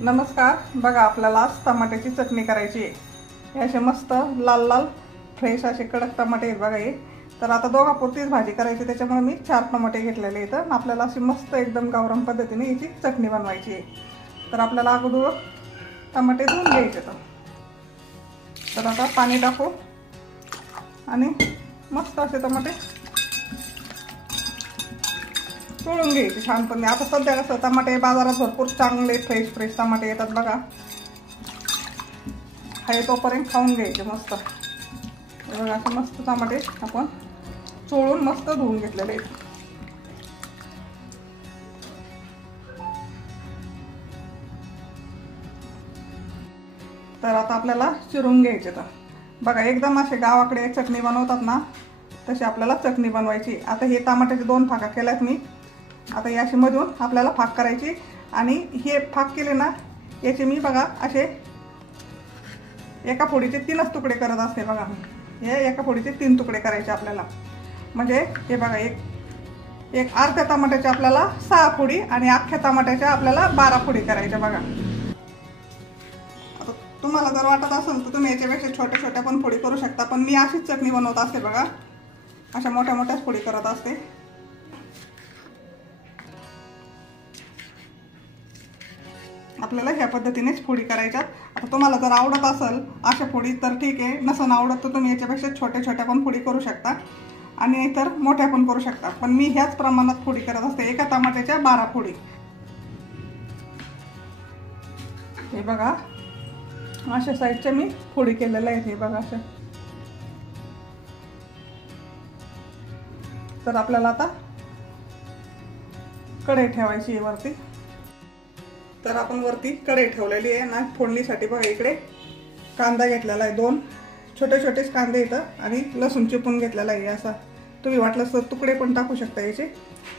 नमस्कार. बघा आपल्याला आज टमाट्याची चटणी करायची आहे. हे असे मस्त लाल लाल फ्रेश असे कडक टमाटे आहेत बघा हे. तर आता दोघापुरतीच भाजी करायची, त्याच्यामुळे मी 4 टमाटे घेतलेले आहेत. आपल्याला अशी मस्त एकदम गावरान पद्धतीने याची चटणी बनवायची आहे. तर आपल्याला अगोदर टमाटे धुवून घ्यायचे. तर आता पाणी टाकू आणि मस्त असे टमाटे तोडून घ्यायचे छानपणे. आता सध्या कसं टमाटे बाजारात भरपूर चांगले फ्रेश टमाटे येतात बघा. हाय तोपर्यंत खाऊन घ्यायचे मस्त. बघा असं मस्त टमाटे आपण चोळून मस्त धुवून घेतलेले आहेत. तर आता आपल्याला चिरून घ्यायचे. तर बघा एकदम असे गावाकडे चटणी बनवतात ना तशी आपल्याला चटणी बनवायची. आता हे टमाट्याचे 2 फाका केल्यात मी. आता याची मधून आपल्याला फाक करायची आणि हे फाक केले ना याचे मी बघा असे एका फोडीचे 3च तुकडे करत असते बघा. हे एका फोडीचे 3 तुकडे करायचे आपल्याला. म्हणजे हे बघा एक अर्ध्या टमाट्याच्या आपल्याला 6 फोडी आणि अख्ख्या टमाट्याच्या आपल्याला 12 फोडी करायच्या बघा. आता तुम्हाला जर वाटत असेल तर तुम्ही याच्यापेक्षा छोट्या छोट्या पण फोडी करू शकता, पण मी अशीच चटणी बनवत असते बघा. अशा मोठ्या मोठ्याच फोडी करत असते. आपल्याला ह्या पद्धतीनेच फोडी करायच्या. आता तुम्हाला जर आवडत असेल अशा फोडी तर ठीक आहे, नसेल आवडत तर तुम्ही याच्यापेक्षा छोट्या छोट्या पण फोडी करू शकता आणि इतर मोठ्या पण करू शकता. पण मी ह्याच प्रमाणात फोडी करत असते. एका टमाट्याच्या 12 फोडी. हे बघा अशा साईजच्या मी फोडी केलेल्या आहेत. हे बघा अशा. तर आपल्याला आता कढई ठेवायची आहे वरती. तर आपण वरती कढई ठेवलेली आहे ना फोडणीसाठी. बघा इकडे कांदा घेतलेला आहे, 2 छोटे छोटेच कांदे येतं आणि लसूण चिपून घेतलेला आहे असा. तुम्ही वाटलं तर तुकडे पण टाकू शकता याचे.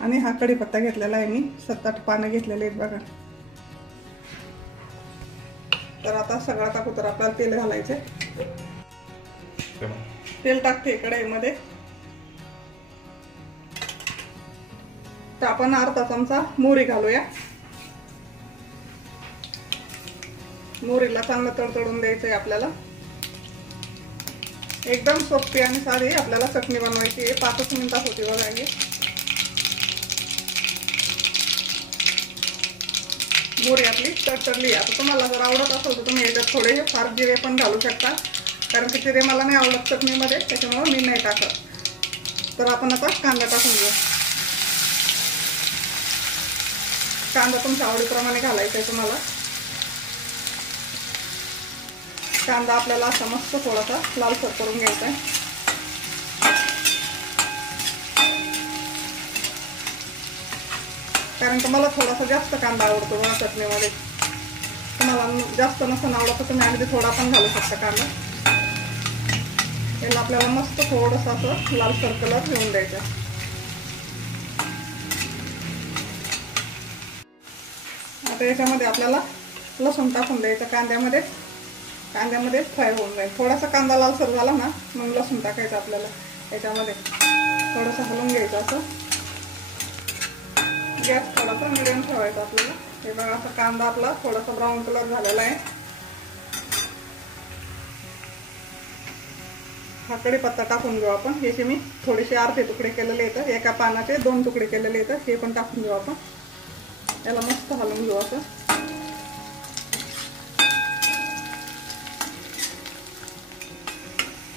आणि हा कढीपत्ता घेतलेला आहे मी, 7-8 पानं घेतलेले आहेत बघा. तर आता सगळं टाकू. तर आपल्याला तेल घालायचे. तेल टाकते कढईमध्ये. तर आपण अर्धा चमचा मोहरी घालूया. मोहरीला चांगलं तडतडून द्यायचंय आपल्याला. एकदम सोपी आणि साधी आपल्याला चटणी बनवायची आहे. 5 मिनिटात होती बघा ही. मोहरी आपली तडतडली. आता तुम्हाला जर आवडत असेल तर तुम्ही याच्यात थोडे फार जिरे पण घालू शकता, कारण की जिरे मला नाही आवडत चटणीमध्ये, त्याच्यामुळे मी नाही टाकत. तर आपण आता कांदा टाकून घेऊ. कांदा तुमच्या आवडीप्रमाणे घालायचा आहे तुम्हाला. कांदा आपल्याला असा मस्त थोडासा लालसर करून घ्यायचा आहे. कारण की मला थोडासा जास्त कांदा आवडतो बघा चटणीमध्ये. तुम्हाला जास्त नसून आवडत तर तुम्ही अगदी थोडा पण घालू शकता कांदा. याला आपल्याला मस्त थोडंसं असं लालसर कलर घेऊन द्यायचा. आता याच्यामध्ये आपल्याला लसूण टाकून द्यायचं कांद्यामध्ये. कांद्यामध्ये फ्राय होऊन जाईल. थोडासा कांदा लालसर झाला ना मग लसूण टाकायचं आपल्याला याच्यामध्ये. थोडंसं हलवून घ्यायचं असं. गॅस थोडासा मिडियम ठेवायचा आपल्याला. हे बघा असा कांदा आपला थोडासा ब्राऊन कलर झालेला आहे. हा कढीपत्ता टाकून घेऊ आपण. याचे मी थोडेसे अर्धे तुकडे केलेले आहेत. एका पानाचे 2 तुकडे केलेले आहेत. हे पण टाकून घेऊ आपण. याला मस्त हलवून घेऊ असं.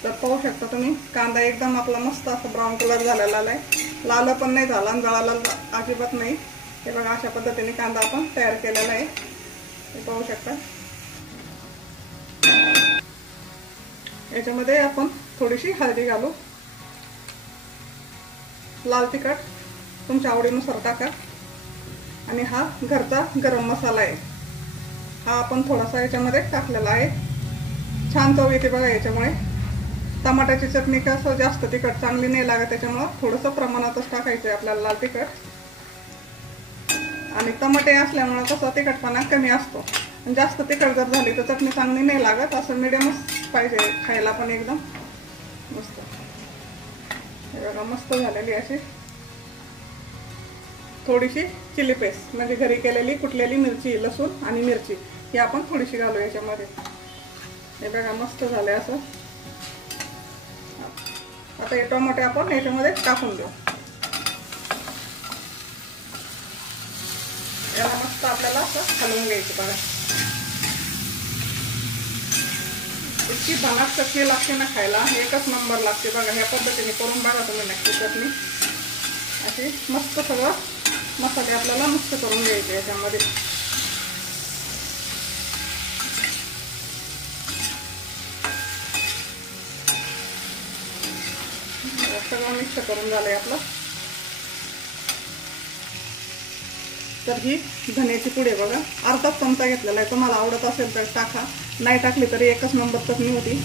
तर पाहू शकता तुम्ही कांदा एकदम आपला मस्त असा ब्राऊन कलर झालेला आहे. लाल पण नाही झाला आणि जळाला अजिबात नाही. हे बघा अशा पद्धतीने कांदा आपण तयार केलेला आहे. हे पाहू शकता. याच्यामध्ये आपण थोडीशी हळदी घालू. लाल तिखट तुमच्या आवडीनुसार टाका. आणि हा घरचा गरम मसाला आहे. हा आपण थोडासा याच्यामध्ये टाकलेला आहे. छान चव येते बघा याच्यामुळे. टमाट्याची चटणी कसं जास्त तिखट चांगली नाही लागत, त्याच्यामुळे थोडंसं प्रमाणातच टाकायचं आहे आपल्याला लाल तिखट. आणि टमाटे असल्यामुळे कसं तिखटपणा कमी असतो. जास्त तिखट जर झाली तर चटणी चांगली नाही लागत. असं मिडियमच पाहिजे खायला पण एकदम मस्त. हे बघा मस्त झालेली अशी. थोडीशी चिली पेस्ट म्हणजे घरी केलेली कुटलेली मिरची, लसूण आणि मिरची ही आपण थोडीशी घालू याच्यामध्ये. हे बघा मस्त झालंय असं. आता हे टोमॅटो आपण याच्यामध्ये टाकून देऊ. याला मस्त आपल्याला असं हलवून घ्यायचं. बघा इतकी बनाट चटणी लागते ना खायला, एकच नंबर लागते. बघा ह्या पद्धतीने करून बघा तुम्ही नक्की चटणी. अशी मस्त सगळं मसाले आपल्याला मिक्स करून घ्यायचे याच्यामध्ये. सगळं मिक्स करून झालंय आपलं. तर ही धन्याची पुडी बघा अर्धा चमचा घेतलेला आहे. तुम्हाला आवडत असेल तर टाका, नाही टाकली तरी एकच नंबर चटणी होती.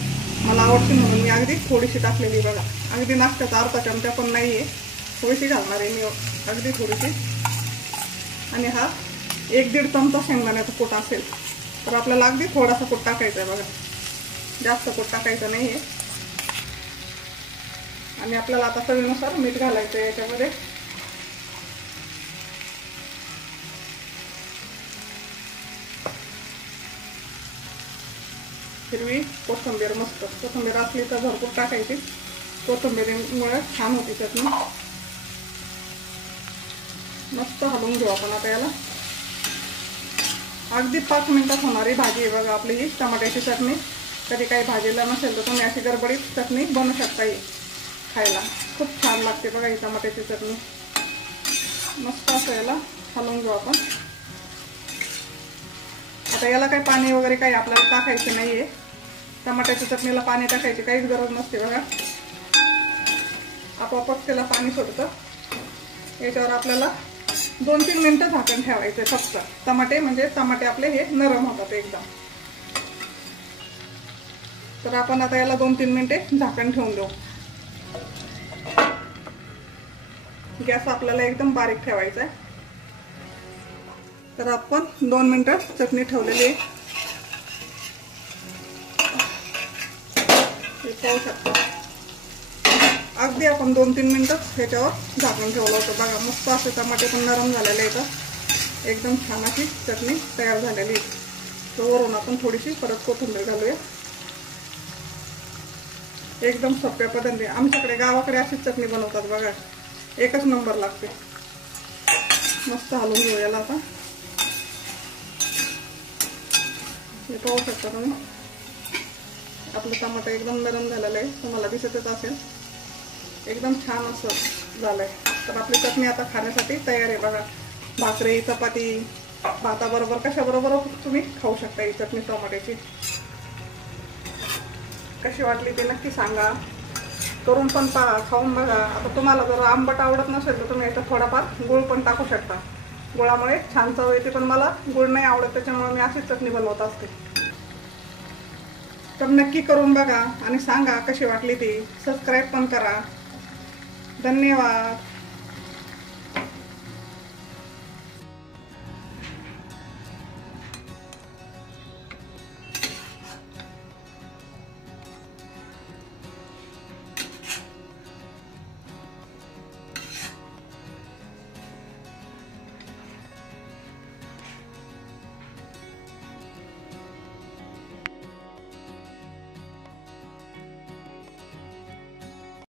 मला आवडते म्हणून मी अगदी थोडीशी टाकलेली. बघा अगदी नाश्त्याचा अर्धा चमचा पण नाही आहे, थोडीशी घालणार आहे मी, अगदी थोडीशी. आणि हा 1-1.5 चमचा शेंगदाण्याचा कूट असेल तर आपल्याला अगदी थोडासा कूट टाकायचा आहे. बघा जास्त कूट टाकायचं नाही आहे. आणि आपल्याला आता चवीनुसार मीठ घालायचं आहे याच्यामध्ये. हिरवी कोथिंबीर, मस्त कोथिंबीर असली तर भरपूर टाकायची. कोथिंबीरीमुळे छान होती चटणी. मस्त हलवून घेऊ आपण आता याला. अगदी 5 मिनिटात होणारी भाजी आहे बघा आपली ही टमाट्याची चटणी. कधी काही भाजीला नसेल तर तुम्ही अशी गडबडीत चटणी बनवू शकता. ही खायला खूप छान लागते बघा ही टमाट्याची चटणी. मस्त असं याला हलवून घेऊ आपण. आता याला काही पाणी वगैरे काही आपल्याला टाकायचं नाहीये. टमाट्याच्या चटणीला पाणी टाकायची काहीच गरज नसते. बघा आपोआपच त्याला पाणी सोडतं. याच्यावर आपल्याला 2-3 मिनिटं झाकण ठेवायचं फक्त. टमाटे आपले हे नरम होतात एकदम. तर आपण आता याला 2-3 मिनिटे झाकण ठेवून देऊ. गॅस आपल्याला एकदम बारीक ठेवायचा आहे. तर आपण 2 मिनिटं चटणी ठेवलेली आहे. पाहू शकता अगदी आपण 2-3 मिनिटं ह्याच्यावर झाकून ठेवलं होतं. बघा मस्त असे टमाटे पण नरम झालेले आहेत. एकदम छान अशी चटणी तयार झालेली आहे. तर वरून आपण थोडीशी परत कोथिंबीर घालूया. एकदम सोप्या पद्धतीने आमच्याकडे गावाकडे अशीच चटणी बनवतात बघा, एकच नंबर लागते. मस्त हलवून घेऊ याला आता. हे पाहू शकता तुम्ही आपलं टमाटर एकदम नरम झालेलं आहे. तुम्हाला दिसतच असेल एकदम छान असं झालंय. तर आपली चटणी आता खाण्यासाठी तयार आहे बघा. भाकरी, चपाती, भाताबरोबर कशाबरोबर तुम्ही खाऊ शकता ही चटणी टमाट्याची. कशी वाटली ते नक्की सांगा. करून पण पहा, खाऊन बघा. आता तुम्हाला जर आंबट आवडत नसेल तर तुम्ही याच्यात थोडाफार गुळ पण टाकू शकता. गुळामुळे छान चव येते. पण मला गुळ नाही आवडत त्याच्यामुळे मी अशीच चटणी बनवत असते. तर नक्की करून बघा आणि सांगा कशी वाटली ती. सबस्क्राईब पण करा. धन्यवाद.